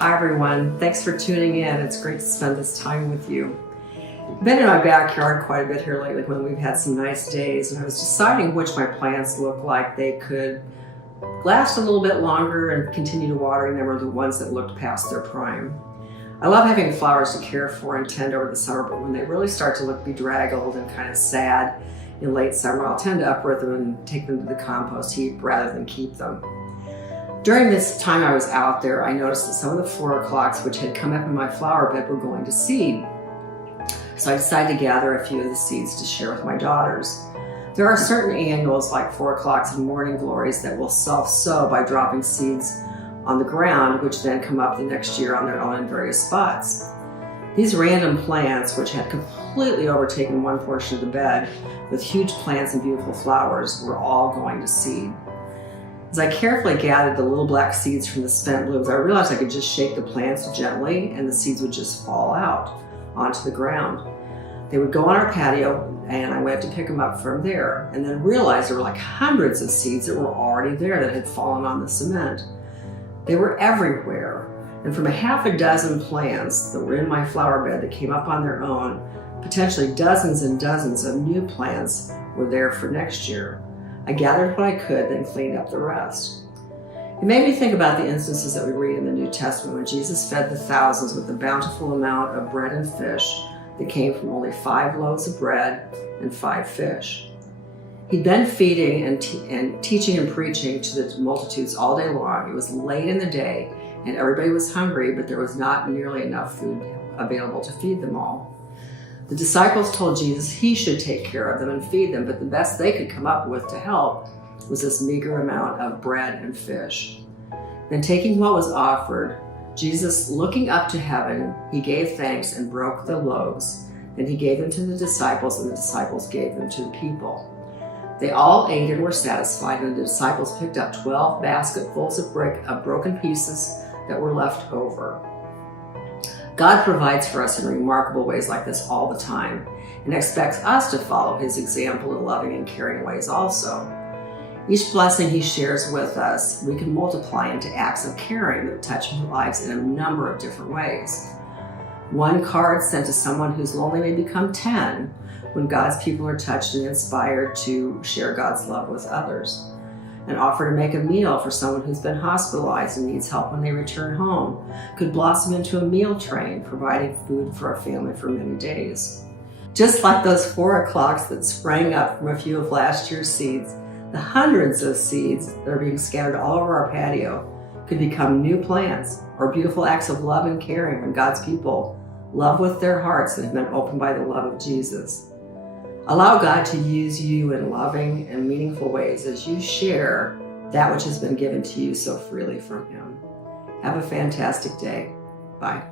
Hi everyone, thanks for tuning in. It's great to spend this time with you. I've been in my backyard quite a bit here lately when we've had some nice days, and I was deciding which my plants look like they could last a little bit longer and continue to watering them, or the ones that looked past their prime. I love having flowers to care for and tend over the summer, but when they really start to look bedraggled and kind of sad in late summer, I'll tend to uproot them and take them to the compost heap rather than keep them. During this time I was out there, I noticed that some of the 4 o'clocks which had come up in my flower bed were going to seed. So I decided to gather a few of the seeds to share with my daughters. There are certain annuals like 4 o'clocks and morning glories that will self-sow by dropping seeds on the ground, which then come up the next year on their own in various spots. These random plants, which had completely overtaken one portion of the bed with huge plants and beautiful flowers, were all going to seed. As I carefully gathered the little black seeds from the spent blooms, I realized I could just shake the plants gently and the seeds would just fall out onto the ground. They would go on our patio and I went to pick them up from there, and then realized there were like hundreds of seeds that were already there that had fallen on the cement. They were everywhere, and from a half a dozen plants that were in my flower bed that came up on their own, potentially dozens and dozens of new plants were there for next year. I gathered what I could, then cleaned up the rest. It made me think about the instances that we read in the New Testament when Jesus fed the thousands with a bountiful amount of bread and fish that came from only 5 loaves of bread and 5 fish. He'd been feeding and teaching and preaching to the multitudes all day long. It was late in the day and everybody was hungry, but there was not nearly enough food available to feed them all. The disciples told Jesus he should take care of them and feed them, but the best they could come up with to help was this meager amount of bread and fish. Then taking what was offered, Jesus, looking up to heaven, he gave thanks and broke the loaves. Then he gave them to the disciples, and the disciples gave them to the people. They all ate and were satisfied, and the disciples picked up 12 basketfuls of broken pieces that were left over. God provides for us in remarkable ways like this all the time, and expects us to follow his example in loving and caring ways also. Each blessing he shares with us, we can multiply into acts of caring that touch lives in a number of different ways. One card sent to someone who's lonely may become 10 when God's people are touched and inspired to share God's love with others. An offer to make a meal for someone who's been hospitalized and needs help when they return home could blossom into a meal train, providing food for a family for many days. Just like those 4 o'clocks that sprang up from a few of last year's seeds, the hundreds of seeds that are being scattered all over our patio could become new plants or beautiful acts of love and caring when God's people love with their hearts and have been opened by the love of Jesus. Allow God to use you in loving and meaningful ways as you share that which has been given to you so freely from him. Have a fantastic day. Bye.